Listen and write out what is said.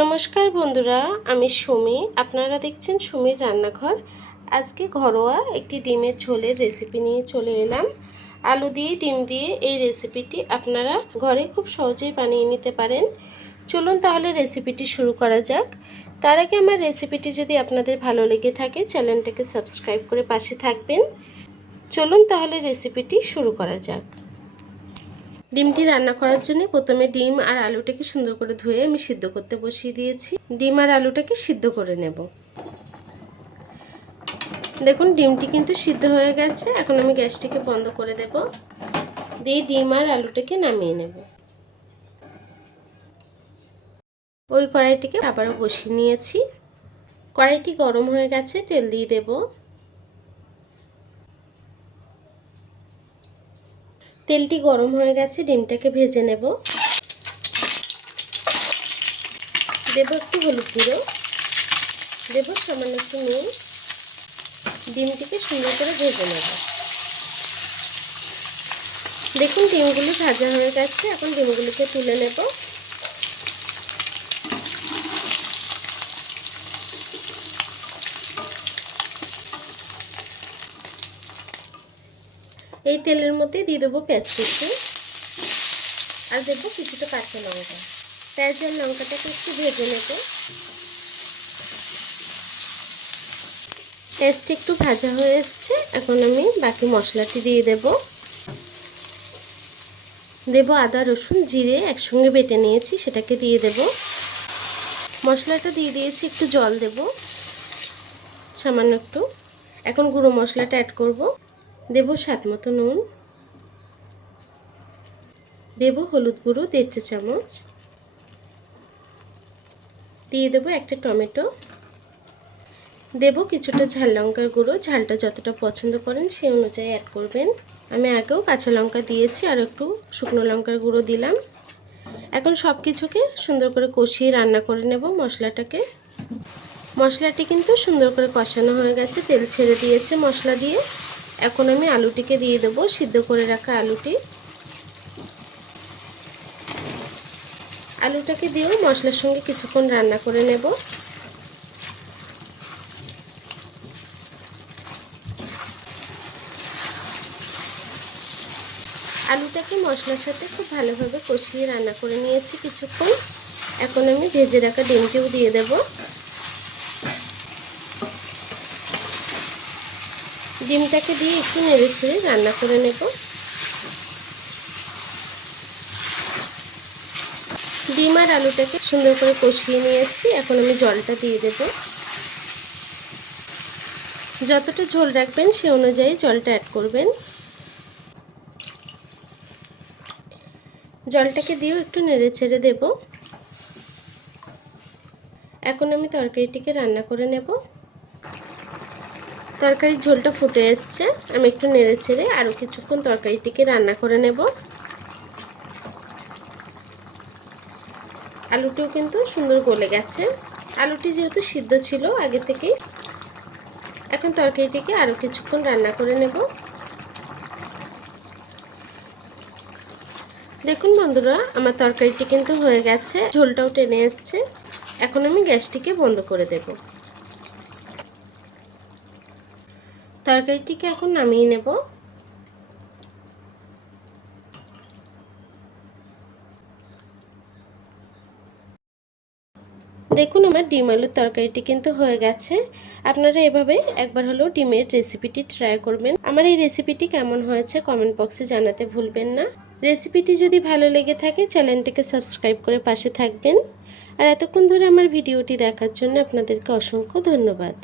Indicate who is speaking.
Speaker 1: নমস্কার বন্ধুরা, আমি সুমি। আপনারা দেখছেন সুমির রান্নাঘর। আজকে ঘরোয়া একটি ডিমের ঝোলের রেসিপি নিয়ে চলে এলাম। আলু দিয়ে, ডিম দিয়ে এই রেসিপিটি আপনারা ঘরে খুব সহজেই বানিয়ে নিতে পারেন। চলুন তাহলে রেসিপিটি শুরু করা যাক। তার আগে আমার রেসিপিটি যদি আপনাদের ভালো লেগে থাকে, চ্যানেলটাকে সাবস্ক্রাইব করে পাশে থাকবেন। চলুন তাহলে রেসিপিটি শুরু করা যাক। ডিমটি রান্না করার জন্য প্রথমে ডিম আর আলুটাকে সুন্দর করে ধুয়ে আমি সিদ্ধ করতে বসিয়ে দিয়েছি। ডিম আর আলুটাকে সিদ্ধ করে নেব। দেখুন, ডিমটি কিন্তু সিদ্ধ হয়ে গেছে। এখন আমি গ্যাসটিকে বন্ধ করে দেব। দিয়ে ডিম আর আলুটাকে নামিয়ে নেব। ওই কড়াইটিকে আবারও বসিয়ে নিয়েছি। কড়াইটি গরম হয়ে গেছে, তেল দিয়ে দেবো। তেলটি গরম হয়ে গেছে, ডিমটাকে ভেজে নেব। দেব একটু হলুদ গুঁড়ো। দেব সামান্য একটু নুন। ডিমটিকে সুন্দর করে ভেজে নেব। দেখুন, ডিমগুলি ভাজা হয়ে গেছে। এখন ডিমগুলিকে তুলে নেব। এই তেলের মধ্যে দিয়ে দেবো পেঁয়াজ কুচি। আর দেবো কিছুটা কাঁচা লঙ্কা। পেঁয়াজ আর লঙ্কাটাকে একটু ভেজে নেব। পেঁয়াজটা একটু ভাজা হয়ে এসছে। এখন আমি বাকি মশলাটি দিয়ে দেব। দেব আদা, রসুন, জিরে একসঙ্গে বেটে নিয়েছি, সেটাকে দিয়ে দেব। মশলাটা দিয়ে দিয়েছি, একটু জল দেব। সামান্য একটু। এখন গুঁড়ো মশলাটা অ্যাড করব। দেব স্বাদ মতো নুন। দেব হলুদ গুঁড়ো, দেড় চা চামচ। দিয়ে দেবো একটা টমেটো। দেব কিছুটা ঝাল লঙ্কার গুঁড়ো, ঝালটা যতটা পছন্দ করেন সেই অনুযায়ী অ্যাড করবেন। আমি আগেও কাঁচা লঙ্কা দিয়েছি আর একটু শুকনো লঙ্কার গুঁড়ো দিলাম। এখন সব কিছুকে সুন্দর করে কষিয়ে রান্না করে নেব মশলাটাকে। মশলাটি কিন্তু সুন্দর করে কষানো হয়ে গেছে, তেল ছেড়ে দিয়েছে মশলা দিয়ে। এখন আমি আলুটিকে দিয়ে দেবো, সিদ্ধ করে রাখা আলুটি। আলুটাকে দিয়েও মশলার সঙ্গে কিছুক্ষণ রান্না করে নেব। আলুটাকে মশলার সাথে খুব ভালোভাবে কষিয়ে রান্না করে নিয়েছি কিছুক্ষণ। এখন আমি ভেজে রাখা ডিমটিও দিয়ে দেবো। ডিমটাকে দিয়ে একটু নেড়ে ছেড়ে রান্না করে নেব। ডিম আর আলুটাকে সুন্দর করে কষিয়ে নিয়েছি। এখন আমি জলটা দিয়ে দেব। যতটা ঝোল রাখবেন সে অনুযায়ী জলটা অ্যাড করবেন। জলটাকে দিয়েও একটু নেড়ে ছেড়ে দেব। এখন আমি তরকারিটিকে রান্না করে নেব। তরকারির ঝোলটা ফুটে এসছে। আমি একটু নেড়ে ছেড়ে আরও কিছুক্ষণ তরকারিটিকে রান্না করে নেব। আলুটিও কিন্তু সুন্দর গলে গেছে। আলুটি যেহেতু সিদ্ধ ছিল আগে থেকেই, এখন তরকারিটিকে আরও কিছুক্ষণ রান্না করে নেব। দেখুন বন্ধুরা, আমার তরকারিটি কিন্তু হয়ে গেছে, ঝোলটাও টেনে এসছে। এখন আমি গ্যাসটিকে বন্ধ করে দেবো। তরকারিটিকে এখন নামিয়ে নেব। দেখুন, আমার ডিম আলুর তরকারিটি কিন্তু হয়ে গেছে। আপনারা এভাবে একবার হলেও ডিমের রেসিপিটি ট্রাই করবেন। আমার এই রেসিপিটি কেমন হয়েছে কমেন্ট বক্সে জানাতে ভুলবেন না। রেসিপিটি যদি ভালো লেগে থাকে, চ্যানেলটিকে সাবস্ক্রাইব করে পাশে থাকবেন। আর এতক্ষণ ধরে আমার ভিডিওটি দেখার জন্য আপনাদেরকে অসংখ্য ধন্যবাদ।